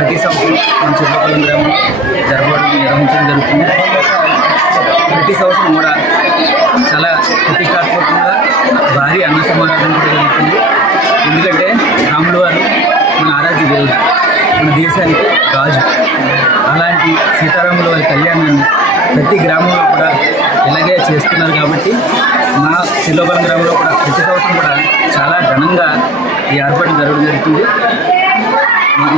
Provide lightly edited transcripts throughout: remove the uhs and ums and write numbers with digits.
ప్రతి సంవత్సరం మన చుట్టుపక్కల గ్రామంలో నిర్వహించడం జరుగుతుంది. ప్రతి సంవత్సరం కూడా చాలా ప్రతిష్టాత్మకంగా భారీ అన్న సమారాధన కూడా జరుగుతుంది. ఎందుకంటే రాముల వారు మన ఆరాధ్య దేవుడు, మన దేశానికి రాజు. అలాంటి సీతారాముల వారి కళ్యాణాన్ని ప్రతి గ్రామంలో కూడా ఇలాగే చేస్తున్నారు. కాబట్టి మా చెల్లోపల్లి గ్రామంలో కూడా ప్రతి సంవత్సరం కూడా చాలా ఘనంగా ఈ ఏర్పాటు జరుగుతుంది.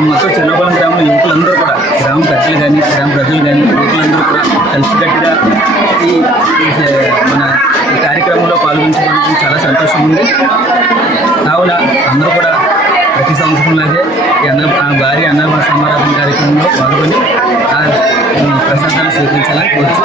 మొత్తం చెల్లోపల్లి గ్రామంలో యువకులందరూ కూడా, గ్రామ పెద్దలు కానీ గ్రామ ప్రజలు కానీ యువకులందరూ కూడా కలిసికట్టుగా ఈ మన ఈ కార్యక్రమంలో పాల్గొనడానికి చాలా సంతోషం ఉంది. కావున అందరూ కూడా ప్రతి సంవత్సరంలాగే ఈ భారీ అన్న సమారాధన కార్యక్రమంలో పాల్గొని ప్రసాదాలు స్వీకరించాలని కోరుచు.